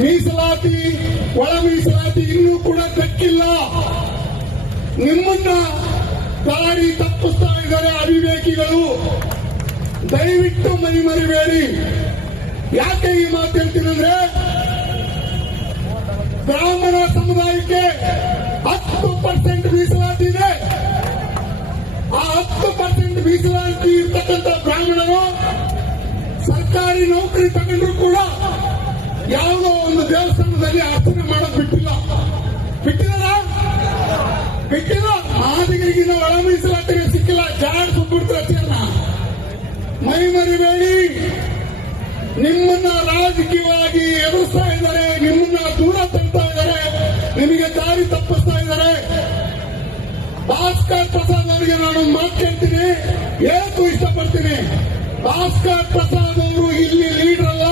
ಮೀಸಲಾತಿ ಒಳ ಮೀಸಲಾತಿ ಇನ್ನೂ ಕೂಡ ಕಟ್ಟಿಲ್ಲ. ನಿಮ್ಮನ್ನ ದಾರಿ ತಪ್ಪಿಸ್ತಾ ಇದ್ದಾರೆ ಅವಿವೇಕಿಗಳು. ದಯವಿಟ್ಟು ಮರಿಬೇಡಿ. ಯಾಕೆ ಈ ಮಾತು ಹೇಳ್ತೀನಂದ್ರೆ, ಬ್ರಾಹ್ಮಣ ಸಮುದಾಯಕ್ಕೆ 10% ಮೀಸಲಾತಿ ಇದೆ. ಆ 10% ಮೀಸಲಾತಿ ಇರ್ತಕ್ಕಂಥ ಬ್ರಾಹ್ಮಣರು ಸರ್ಕಾರಿ ನೌಕರಿ ತಗೊಂಡ್ರು ಕೂಡ ಯಾವುದೋ ಒಂದು ದೇವಸ್ಥಾನದಲ್ಲಿ ಅರ್ಚನೆ ಮಾಡೋದು ಬಿಟ್ಟಿಲ್ಲ. ಮಾದಿಗರಿಗಿನ ಒಳ ಮೀಸಲಾತಿಗೆ ಸಿಕ್ಕಿಲ್ಲ. ಜಾಡ್ ಸುಟ್ಬಿಡ್ತಾರೆ ಚರ್ನ. ಮರಿಬೇಡಿ. ನಿಮ್ಮನ್ನ ರಾಜಕೀಯವಾಗಿ ಎದುರಿಸ್ತಾ ಇದ್ದಾರೆ, ನಿಮ್ಮನ್ನ ದೂರ ತಳ್ತಾ ಇದ್ದಾರೆ, ನಿಮಗೆ ದಾರಿ ತಪ್ಪಿಸ್ತಾ ಇದ್ದಾರೆ. ಭಾಸ್ಕರ್ ಪ್ರಸಾದ್ ಅವರಿಗೆ ನಾನು ಮಾತು ಕೇಳ್ತೀನಿ, ಹೇಳಕ್ಕೂ ಇಷ್ಟಪಡ್ತೀನಿ. ಭಾಸ್ಕರ್ ಪ್ರಸಾದ್ ಅವರು ಇಲ್ಲಿ ಲೀಡರ್ ಅಲ್ಲ.